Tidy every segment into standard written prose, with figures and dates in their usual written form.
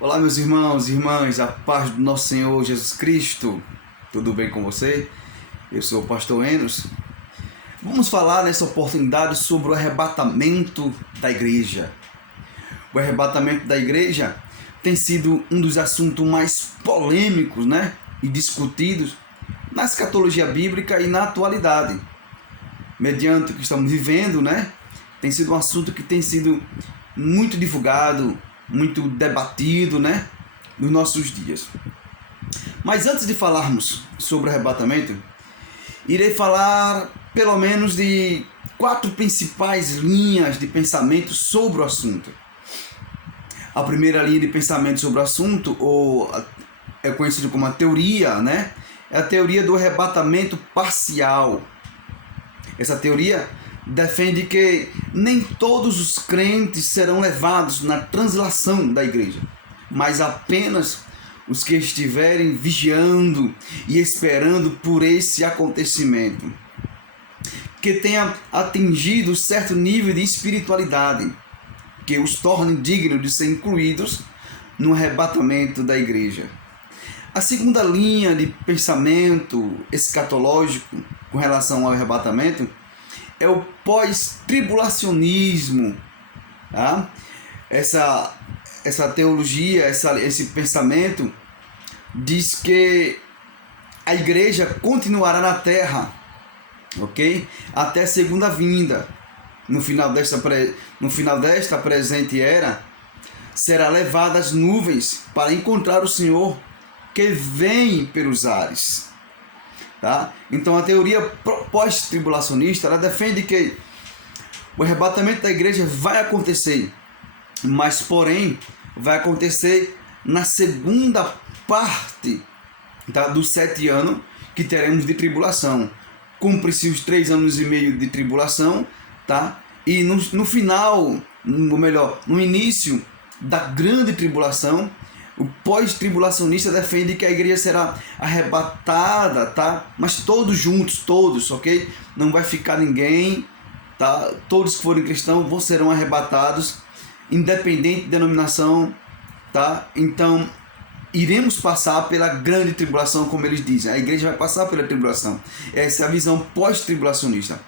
Olá, meus irmãos e irmãs, a paz do nosso Senhor Jesus Cristo. Tudo bem com você? Eu sou o pastor Enos. Vamos falar nessa oportunidade sobre o arrebatamento da igreja. O arrebatamento da igreja tem sido um dos assuntos mais polêmicos, e discutidos na escatologia bíblica e na atualidade. Mediante o que estamos vivendo, tem sido um assunto que tem sido muito divulgado, muito debatido, nos nossos dias. Mas antes de falarmos sobre o arrebatamento, irei falar pelo menos de 4 principais linhas de pensamento sobre o assunto. A primeira linha de pensamento sobre o assunto, ou é conhecido como a teoria, é a teoria do arrebatamento parcial. Essa teoria defende que nem todos os crentes serão levados na translação da igreja, mas apenas os que estiverem vigiando e esperando por esse acontecimento, que tenha atingido certo nível de espiritualidade, que os torne dignos de ser incluídos no arrebatamento da igreja. A segunda linha de pensamento escatológico com relação ao arrebatamento é o pós-tribulacionismo. Tá? Essa teologia, esse pensamento diz que a igreja continuará na terra, ok? Até a segunda vinda. No final desta presente era, será levada às nuvens para encontrar o Senhor que vem pelos ares. Tá? Então a teoria pós-tribulacionista ela defende que o arrebatamento da igreja vai acontecer, mas porém vai acontecer na segunda parte, tá, dos 7 anos que teremos de tribulação. Cumpre-se os 3 anos e meio de tribulação, tá? E no final, ou melhor, no início da grande tribulação, o pós-tribulacionista defende que a igreja será arrebatada, tá? Mas todos juntos, todos, ok? Não vai ficar ninguém, tá? Todos que forem cristãos serão arrebatados, independente de denominação, tá? Então, iremos passar pela grande tribulação, como eles dizem. A igreja vai passar pela tribulação. Essa é a visão pós-tribulacionista.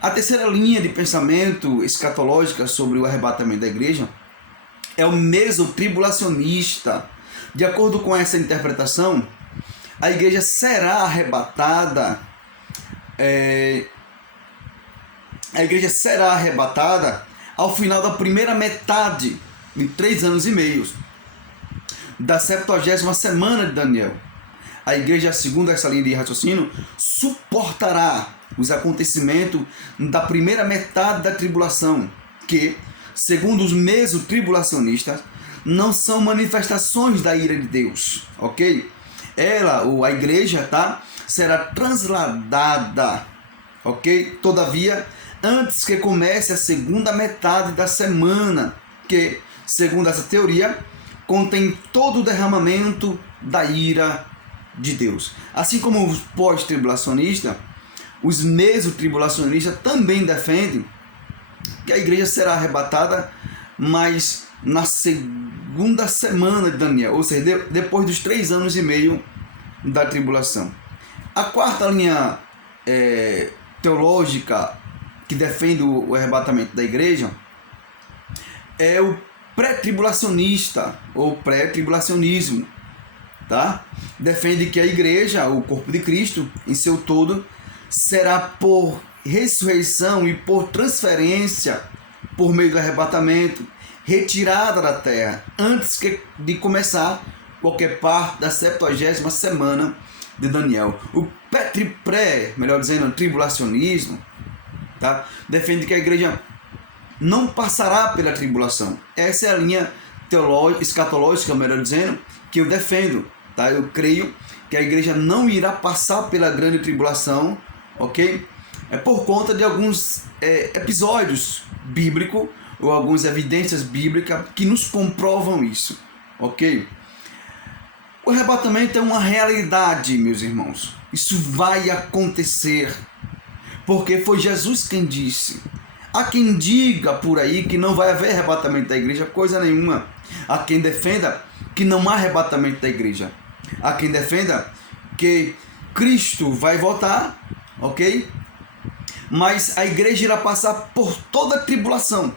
A terceira linha de pensamento escatológica sobre o arrebatamento da igreja é o mesotribulacionista. De acordo com essa interpretação, a igreja será arrebatada, ao final da primeira metade, de 3 anos e meio, da 70ª semana de Daniel. A igreja, segundo essa linha de raciocínio, suportará os acontecimentos da primeira metade da tribulação, que, segundo os mesotribulacionistas, não são manifestações da ira de Deus, ok? A igreja, tá, será trasladada, ok? Todavia, antes que comece a segunda metade da semana, que, segundo essa teoria, contém todo o derramamento da ira de Deus. Assim como os pós-tribulacionistas, os mesotribulacionistas também defendem que a igreja será arrebatada, mas na segunda semana de Daniel, ou seja, depois dos 3 anos e meio da tribulação. A quarta linha teológica que defende o arrebatamento da igreja é o pré-tribulacionista ou pré-tribulacionismo, tá? Defende que a igreja, o corpo de Cristo em seu todo, será por ressurreição e por transferência, por meio do arrebatamento, retirada da terra, antes de começar qualquer parte da 70ª semana de Daniel. O tribulacionismo, tá? Defende que a igreja não passará pela tribulação. Essa é a linha escatológica, melhor dizendo, que eu defendo, tá? Eu creio que a igreja não irá passar pela grande tribulação, ok? É por conta de alguns episódios bíblicos ou algumas evidências bíblicas que nos comprovam isso, ok? O arrebatamento é uma realidade, meus irmãos. Isso vai acontecer, porque foi Jesus quem disse: Há quem diga por aí que não vai haver arrebatamento da igreja, coisa nenhuma. Há quem defenda que não há arrebatamento da igreja. Há quem defenda que Cristo vai voltar, ok? Mas a igreja irá passar por toda a tribulação.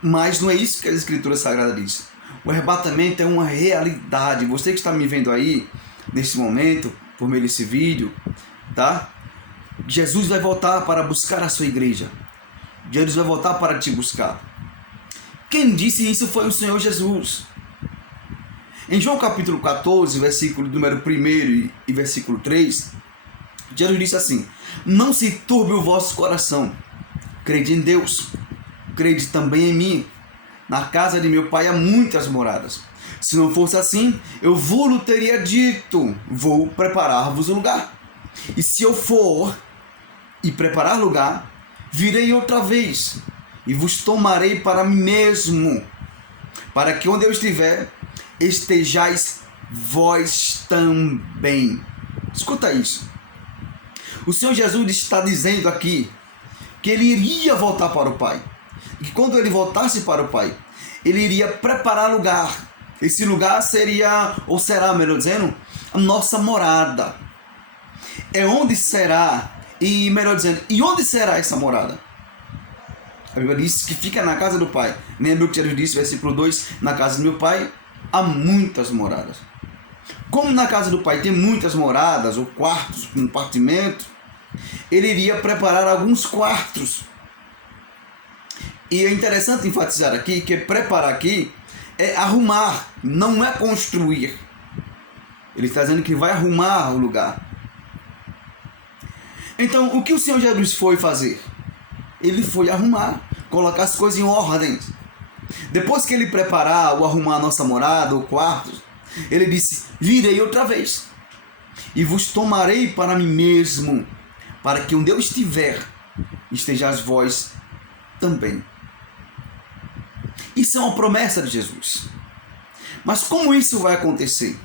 Mas não é isso que a Escritura Sagrada diz. O arrebatamento é uma realidade. Você que está me vendo aí, nesse momento, por meio desse vídeo, tá? Jesus vai voltar para buscar a sua igreja. Jesus vai voltar para te buscar. Quem disse isso foi o Senhor Jesus. Em João capítulo 14, versículo número 1 e versículo 3, Jesus disse assim: não se turbe o vosso coração. Crede em Deus, crede também em mim. Na casa de meu pai há muitas moradas. Se não fosse assim, eu vos teria dito: vou preparar-vos um lugar. E se eu for e preparar lugar, virei outra vez e vos tomarei para mim mesmo, para que onde eu estiver, estejais vós também. Escuta isso. O Senhor Jesus está dizendo aqui que ele iria voltar para o Pai. E que quando ele voltasse para o Pai, ele iria preparar lugar. Esse lugar seria, ou será, melhor dizendo, a nossa morada. É onde será, e melhor dizendo, e onde será essa morada? A Bíblia diz que fica na casa do Pai. Lembra o que Jesus disse, versículo 2, na casa do meu Pai há muitas moradas. Como na casa do Pai tem muitas moradas, ou quartos, compartimentos, ele iria preparar alguns quartos. E é interessante enfatizar aqui que preparar aqui é arrumar, não é construir. Ele está dizendo que vai arrumar o lugar. Então, o que o Senhor Jesus foi fazer? Ele foi arrumar, colocar as coisas em ordem. Depois que ele preparar ou arrumar a nossa morada, o quarto, ele disse: virei outra vez e vos tomarei para mim mesmo, para que onde eu estiver, estejais vós também. Isso é uma promessa de Jesus. Mas como isso vai acontecer?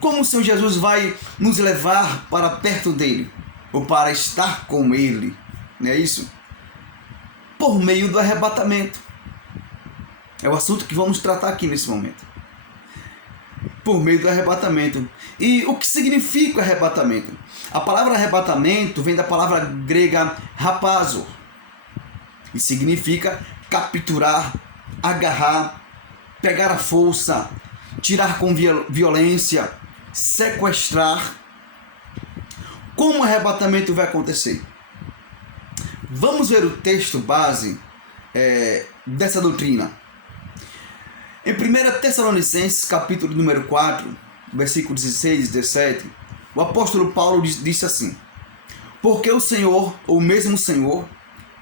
Como o Senhor Jesus vai nos levar para perto dele, ou para estar com ele? Não é isso? Por meio do arrebatamento. É o assunto que vamos tratar aqui nesse momento. Por meio do arrebatamento. E o que significa o arrebatamento? A palavra arrebatamento vem da palavra grega rapazo. E significa capturar, agarrar, pegar à força, tirar com violência, sequestrar. Como o arrebatamento vai acontecer? Vamos ver o texto base dessa doutrina. Em 1 Tessalonicenses, capítulo número 4, versículos 16 e 17, o apóstolo Paulo disse assim: porque o Senhor, o mesmo Senhor,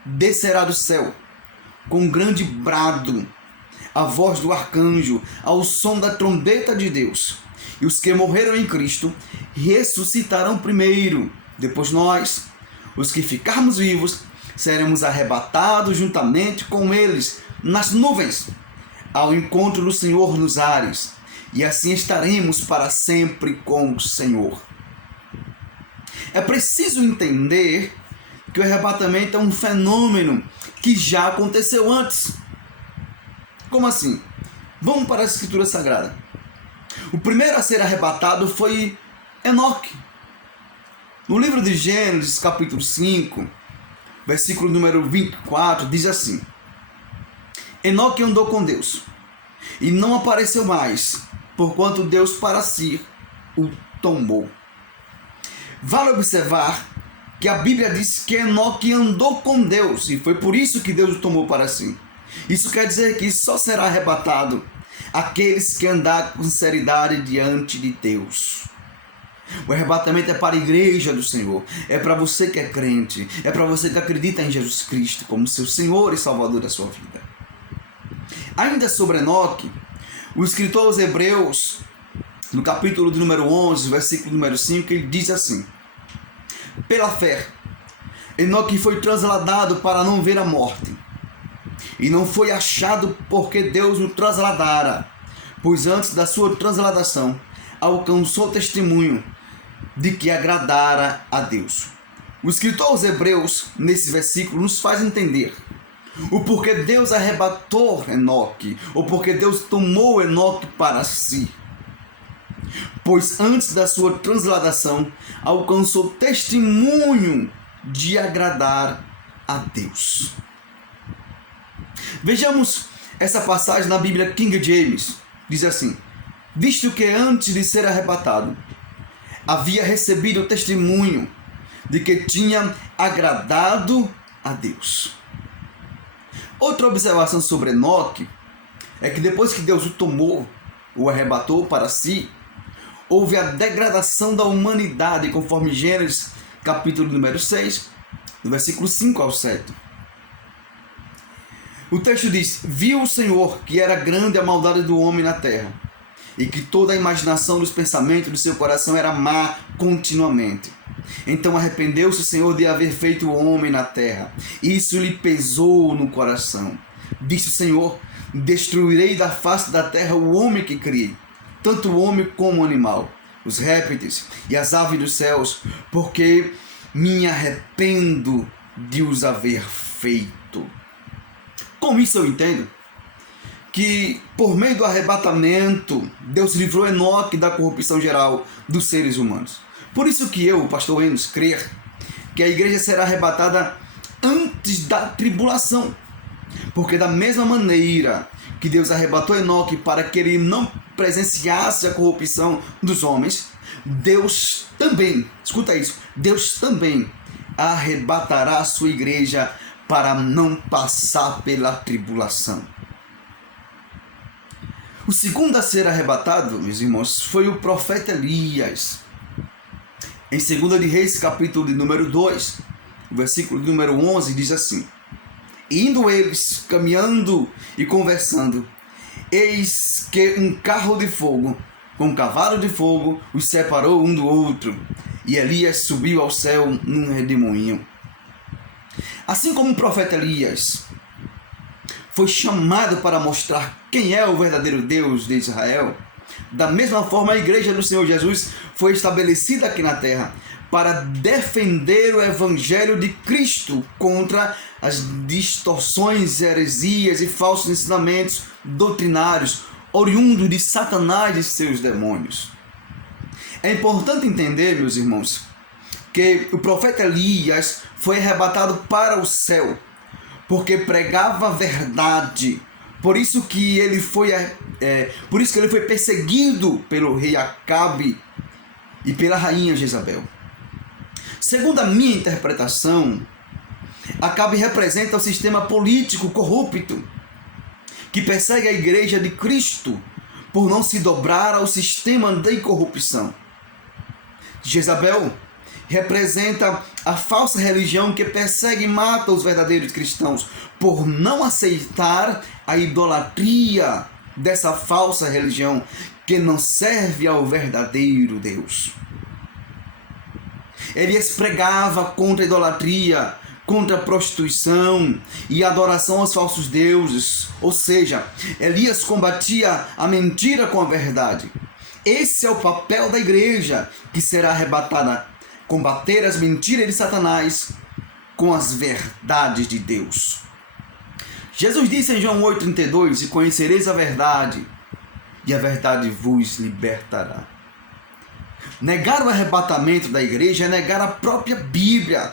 descerá do céu com grande brado, a voz do arcanjo, ao som da trombeta de Deus, e os que morreram em Cristo ressuscitarão primeiro. Depois nós, os que ficarmos vivos, seremos arrebatados juntamente com eles nas nuvens, ao encontro do Senhor nos ares, e assim estaremos para sempre com o Senhor. É preciso entender que o arrebatamento é um fenômeno que já aconteceu antes. Como assim? Vamos para a Escritura Sagrada. O primeiro a ser arrebatado foi Enoque. No livro de Gênesis, capítulo 5, versículo número 24, diz assim: Enoque andou com Deus e não apareceu mais, porquanto Deus para si o tomou. Vale observar que a Bíblia diz que Enoque andou com Deus e foi por isso que Deus o tomou para si. Isso quer dizer que só será arrebatado aqueles que andar com sinceridade diante de Deus. O arrebatamento é para a igreja do Senhor, é para você que é crente, é para você que acredita em Jesus Cristo como seu Senhor e Salvador da sua vida. Ainda sobre Enoque, o escritor aos Hebreus, no capítulo de número 11, versículo número 5, ele diz assim: pela fé, Enoque foi trasladado para não ver a morte, e não foi achado porque Deus o trasladara, pois antes da sua transladação alcançou testemunho de que agradara a Deus. O escritor aos Hebreus, nesse versículo, nos faz entender o porquê Deus arrebatou Enoque, ou porquê Deus tomou Enoque para si. Pois antes da sua transladação, alcançou testemunho de agradar a Deus. Vejamos essa passagem na Bíblia King James. Diz assim: visto que antes de ser arrebatado, havia recebido o testemunho de que tinha agradado a Deus. Outra observação sobre Enoque é que depois que Deus o tomou, o arrebatou para si, houve a degradação da humanidade, conforme Gênesis, capítulo número 6, do versículo 5 ao 7. O texto diz: viu o Senhor que era grande a maldade do homem na terra, e que toda a imaginação dos pensamentos do seu coração era má continuamente. Então arrependeu-se o Senhor de haver feito o homem na terra. Isso lhe pesou no coração. Disse o Senhor: destruirei da face da terra o homem que criei, tanto o homem como o animal, os répteis e as aves dos céus, porque me arrependo de os haver feito. Com isso eu entendo que, por meio do arrebatamento, Deus livrou Enoque da corrupção geral dos seres humanos. Por isso que eu, o pastor Enos, crer que a igreja será arrebatada antes da tribulação. Porque da mesma maneira que Deus arrebatou Enoque para que ele não presenciasse a corrupção dos homens, Deus também, escuta isso, Deus também arrebatará a sua igreja para não passar pela tribulação. O segundo a ser arrebatado, meus irmãos, foi o profeta Elias. Em 2 de Reis, capítulo de número 2, versículo de número 11, diz assim: indo eles caminhando e conversando, eis que um carro de fogo, com um cavalo de fogo, os separou um do outro, e Elias subiu ao céu num redemoinho. Assim como o profeta Elias foi chamado para mostrar quem é o verdadeiro Deus de Israel, da mesma forma a igreja do Senhor Jesus foi estabelecida aqui na terra para defender o evangelho de Cristo contra as distorções, heresias e falsos ensinamentos doutrinários oriundos de Satanás e seus demônios. É importante entender, meus irmãos, que o profeta Elias foi arrebatado para o céu porque pregava a verdade. Por isso que ele foi perseguido pelo rei Acabe e pela rainha Jezabel. Segundo a minha interpretação, Acabe representa o sistema político corrupto que persegue a igreja de Cristo por não se dobrar ao sistema de corrupção. Jezabel representa a falsa religião que persegue e mata os verdadeiros cristãos por não aceitar a idolatria dessa falsa religião que não serve ao verdadeiro Deus. Elias pregava contra a idolatria, contra a prostituição e a adoração aos falsos deuses. Ou seja, Elias combatia a mentira com a verdade. Esse é o papel da igreja que será arrebatada: combater as mentiras de Satanás com as verdades de Deus. Jesus disse em João 8,32: e conhecereis a verdade, e a verdade vos libertará. Negar o arrebatamento da igreja é negar a própria Bíblia.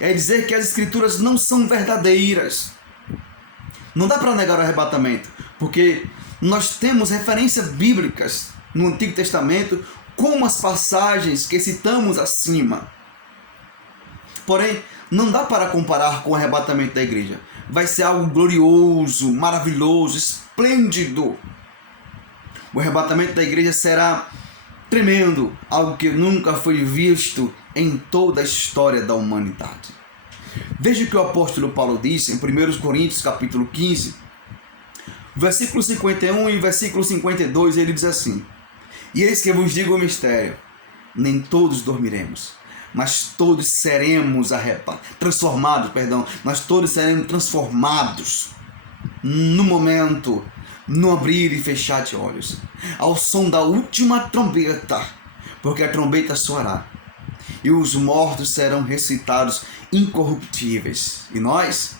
É dizer que as escrituras não são verdadeiras. Não dá para negar o arrebatamento, porque nós temos referências bíblicas no Antigo Testamento, como as passagens que citamos acima. Porém, não dá para comparar com o arrebatamento da igreja. Vai ser algo glorioso, maravilhoso, esplêndido. O arrebatamento da igreja será tremendo, algo que nunca foi visto em toda a história da humanidade. Veja o que o apóstolo Paulo disse em 1 Coríntios capítulo 15, versículo 51 e versículo 52, ele diz assim: e eis que vos digo o mistério, nem todos dormiremos, mas todos seremos transformados, nós todos seremos transformados no momento, no abrir e fechar de olhos, ao som da última trombeta, porque a trombeta soará, e os mortos serão ressuscitados incorruptíveis, e nós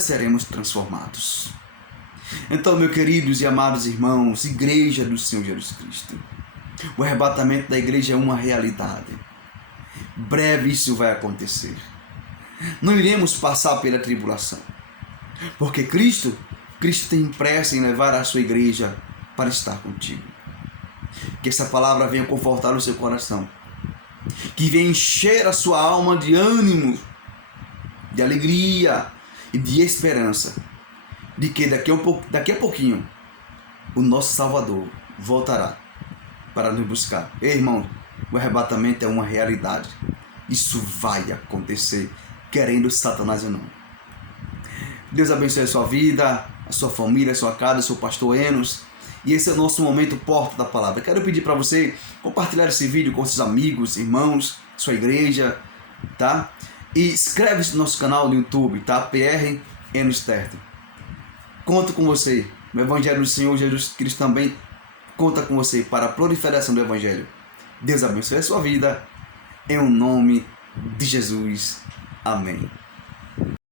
seremos transformados. Então, meus queridos e amados irmãos, igreja do Senhor Jesus Cristo, o arrebatamento da igreja é uma realidade. Breve isso vai acontecer. Não iremos passar pela tribulação, porque Cristo tem pressa em levar a sua igreja para estar contigo. Que essa palavra venha confortar o seu coração, que venha encher a sua alma de ânimo, de alegria e de esperança, de que daqui a pouquinho o nosso Salvador voltará para nos buscar. Ei, irmão, o arrebatamento é uma realidade. Isso vai acontecer, querendo Satanás ou não. Deus abençoe a sua vida, a sua família, a sua casa, o seu pastor Enos. E esse é o nosso momento Porta da Palavra. Quero pedir para você compartilhar esse vídeo com seus amigos, irmãos, sua igreja, tá? E inscreve-se no nosso canal no YouTube, tá? PR Enos Terto. Conto com você. O Evangelho do Senhor Jesus Cristo também conta com você para a proliferação do Evangelho. Deus abençoe a sua vida. Em nome de Jesus. Amém.